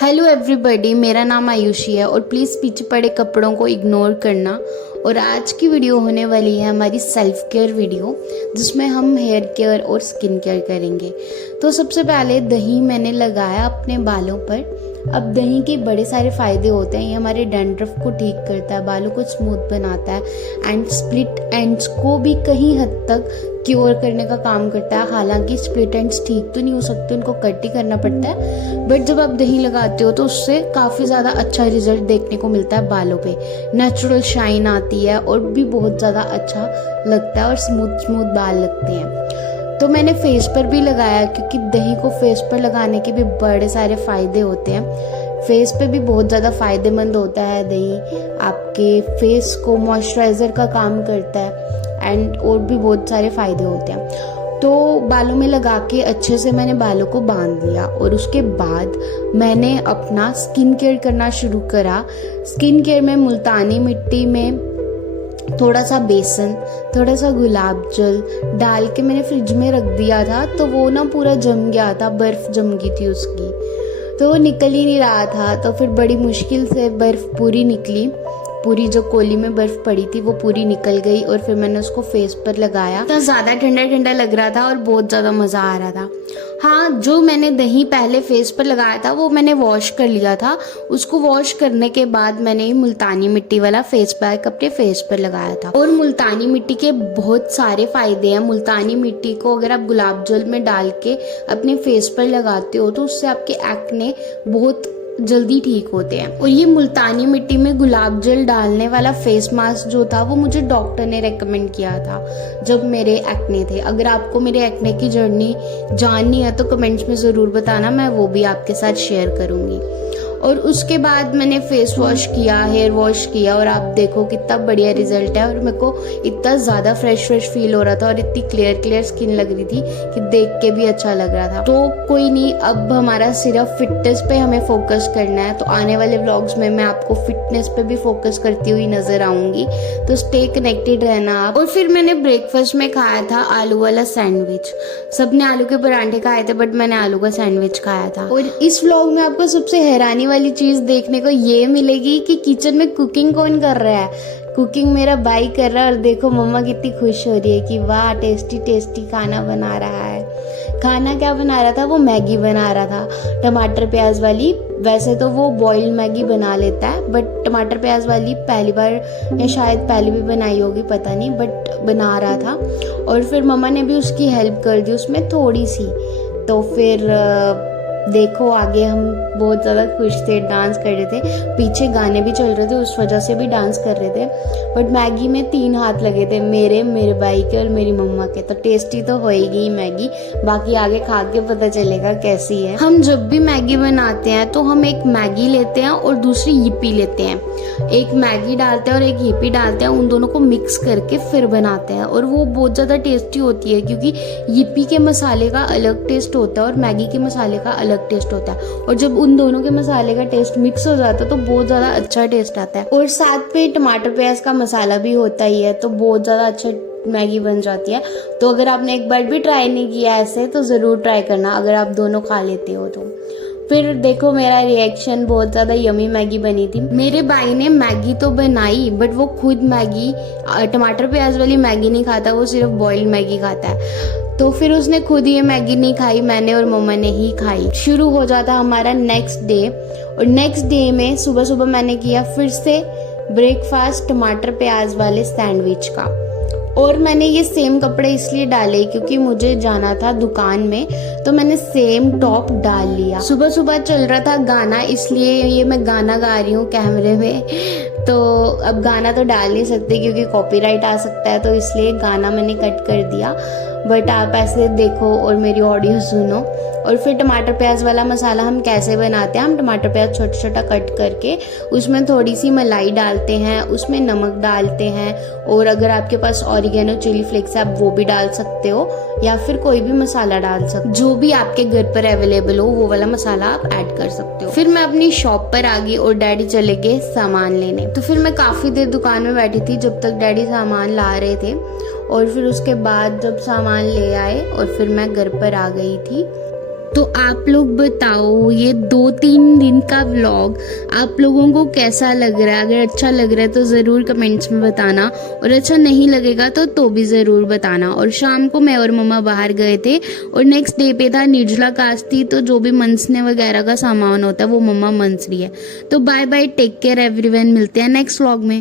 Hello everybody, मेरा नाम आयुषी है और प्लीज़ पीछे पड़े कपड़ों को इग्नोर करना। और आज की वीडियो होने वाली है हमारी सेल्फ केयर वीडियो, जिसमें हम हेयर केयर और स्किन केयर करेंगे। तो सबसे पहले दही मैंने लगाया अपने बालों पर। अब दही के बड़े सारे फ़ायदे होते हैं। ये हमारे डैंड्रफ को ठीक करता है, बालों को स्मूथ बनाता है एंड स्प्लिट एंड्स को भी कहीं हद तक क्योर करने का काम करता है। हालांकि स्प्लिट एंड्स ठीक तो नहीं हो सकते, उनको कट ही करना पड़ता है, बट जब आप दही लगाते हो तो उससे काफ़ी ज़्यादा अच्छा रिजल्ट देखने को मिलता है। बालों पे नेचुरल शाइन आती है और भी बहुत ज़्यादा अच्छा लगता है और स्मूथ स्मूथ बाल लगते हैं। तो मैंने फेस पर भी लगाया, क्योंकि दही को फेस पर लगाने के भी बड़े सारे फ़ायदे होते हैं। फेस पे भी बहुत ज़्यादा फ़ायदेमंद होता है दही, आपके फेस को मॉइस्चराइज़र का काम करता है एंड और भी बहुत सारे फ़ायदे होते हैं। तो बालों में लगा के अच्छे से मैंने बालों को बांध लिया और उसके बाद मैंने अपना स्किन केयर करना शुरू करा। स्किन केयर में मुल्तानी मिट्टी में थोड़ा सा बेसन, थोड़ा सा गुलाब जल डाल के मैंने फ्रिज में रख दिया था। तो वो ना पूरा जम गया था, बर्फ़ जम गई थी उसकी, तो वो निकल ही नहीं रहा था। तो फिर बड़ी मुश्किल से बर्फ़ पूरी निकली, पूरी जो कोली में बर्फ़ पड़ी थी वो पूरी निकल गई। और फिर मैंने उसको फेस पर लगाया तो ज़्यादा ठंडा ठंडा लग रहा था और बहुत ज़्यादा मज़ा आ रहा था। हाँ, जो मैंने दही पहले फेस पर लगाया था वो मैंने वॉश कर लिया था। उसको वॉश करने के बाद मैंने मुल्तानी मिट्टी वाला फेस पैक अपने फेस पर लगाया था। और मुल्तानी मिट्टी के बहुत सारे फ़ायदे हैं। मुल्तानी मिट्टी को अगर आप गुलाब जल में डाल के अपने फेस पर लगाते हो तो उससे आपके एक्ने बहुत जल्दी ठीक होते हैं। और ये मुल्तानी मिट्टी में गुलाब जल डालने वाला फेस मास्क जो था वो मुझे डॉक्टर ने रेकमेंड किया था जब मेरे एक्ने थे। अगर आपको मेरे एक्ने की जर्नी जाननी है तो कमेंट्स में ज़रूर बताना, मैं वो भी आपके साथ शेयर करूँगी। और उसके बाद मैंने फेस वॉश किया, हेयर वॉश किया और आप देखो कितना बढ़िया रिजल्ट है। और मेरे को इतना ज़्यादा फ्रेश फील हो रहा था और इतनी क्लियर स्किन लग रही थी कि देख के भी अच्छा लग रहा था। तो कोई नहीं, अब हमारा सिर्फ फिटनेस पे हमें फोकस करना है। तो आने वाले व्लॉग्स में मैं आपको फिटनेस पे भी फोकस करती हुई नजर आऊंगी, तो स्टे कनेक्टेड रहना आप। और फिर मैंने ब्रेकफास्ट में खाया था आलू वाला सैंडविच। सबने आलू के परांठे खाए थे बट मैंने आलू का सैंडविच खाया था। और इस व्लॉग में आपको सबसे हैरानी वाली चीज देखने को ये मिलेगी कि किचन में कुकिंग कौन कर रहा है। कुकिंग मेरा भाई कर रहा है। और देखो मम्मा कितनी खुश हो रही है कि वाह टेस्टी टेस्टी खाना बना रहा है। खाना क्या बना रहा था, वो मैगी बना रहा था, टमाटर प्याज वाली। वैसे तो वो बॉइल्ड मैगी बना लेता है, बट टमाटर प्याज वाली पहली बार या शायद पहले भी बनाई होगी, पता नहीं, बट बना रहा था। और फिर मम्मा ने भी उसकी हेल्प कर दी उसमें थोड़ी सी। तो फिर देखो आगे हम बहुत ज़्यादा खुश थे, डांस कर रहे थे, पीछे गाने भी चल रहे थे, उस वजह से भी डांस कर रहे थे। बट मैगी में 3 हाथ लगे थे, मेरे भाई के और मेरी मम्मा के। तो टेस्टी तो होएगी मैगी, बाकी आगे खा के पता चलेगा कैसी है। हम जब भी मैगी बनाते हैं तो हम एक मैगी लेते हैं और दूसरी यिप्पी लेते हैं। एक मैगी डालते हैं और एक यिप्पी डालते हैं, उन दोनों को मिक्स करके फिर बनाते हैं। और वो बहुत ज़्यादा टेस्टी होती है, क्योंकि यिप्पी के मसाले का अलग टेस्ट होता है और मैगी के मसाले का अलग टेस्ट होता है। और जब उन दोनों के मसाले का टेस्ट मिक्स हो जाता है तो बहुत ज़्यादा अच्छा टेस्ट आता है। और साथ पे टमाटर प्याज का मसाला भी होता ही है, तो बहुत ज़्यादा अच्छा मैगी बन जाती है। तो अगर आपने एक बार भी ट्राई नहीं किया ऐसे तो ज़रूर ट्राई करना, अगर आप दोनों खा लेते हो तो। फिर देखो मेरा रिएक्शन, बहुत ज़्यादा यमी मैगी बनी थी। मेरे भाई ने मैगी तो बनाई बट वो खुद मैगी टमाटर प्याज वाली मैगी नहीं खाता, वो सिर्फ बॉइल्ड मैगी खाता है। तो फिर उसने खुद ये मैगी नहीं खाई, मैंने और मम्मा ने ही खाई। शुरू हो जाता हमारा नेक्स्ट डे। और नेक्स्ट डे में सुबह सुबह मैंने किया फिर से ब्रेकफास्ट टमाटर प्याज वाले सैंडविच का। और मैंने ये सेम कपड़े इसलिए डाले क्योंकि मुझे जाना था दुकान में, तो मैंने सेम टॉप डाल लिया। सुबह सुबह चल रहा था गाना, इसलिए ये मैं गाना गा रही हूँ कैमरे में। तो अब गाना तो डाल नहीं सकते क्योंकि कॉपीराइट आ सकता है, तो इसलिए गाना मैंने कट कर दिया। बट आप ऐसे देखो और मेरी ऑडियो सुनो। और फिर टमाटर प्याज वाला मसाला हम कैसे बनाते हैं, हम टमाटर प्याज छोटा छोटा कट करके उसमें थोड़ी सी मलाई डालते हैं, उसमें नमक डालते हैं, और अगर आपके पास ऑरिगेनो चिली फ्लेक्स है आप वो भी डाल सकते हो, या फिर कोई भी मसाला डाल सकते हो, जो भी आपके घर पर अवेलेबल हो वो वाला मसाला आप ऐड कर सकते हो। फिर मैं अपनी शॉप पर आ गई और डैडी चले गए सामान लेने। तो फिर मैं काफ़ी देर दुकान में बैठी थी जब तक डैडी सामान ला रहे थे। और फिर उसके बाद जब सामान ले आए और फिर मैं घर पर आ गई थी। तो आप लोग बताओ ये 2-3 दिन का व्लॉग आप लोगों को कैसा लग रहा है। अगर अच्छा लग रहा है तो ज़रूर कमेंट्स में बताना, और अच्छा नहीं लगेगा तो भी ज़रूर बताना। और शाम को मैं और मम्मा बाहर गए थे और नेक्स्ट डे पे था निर्जला कास्ती, तो जो भी मंसने वगैरह का सामान होता है वो मम्मा मंस रही है। तो bye bye, take care everyone, मिलते हैं नेक्स्ट व्लॉग में।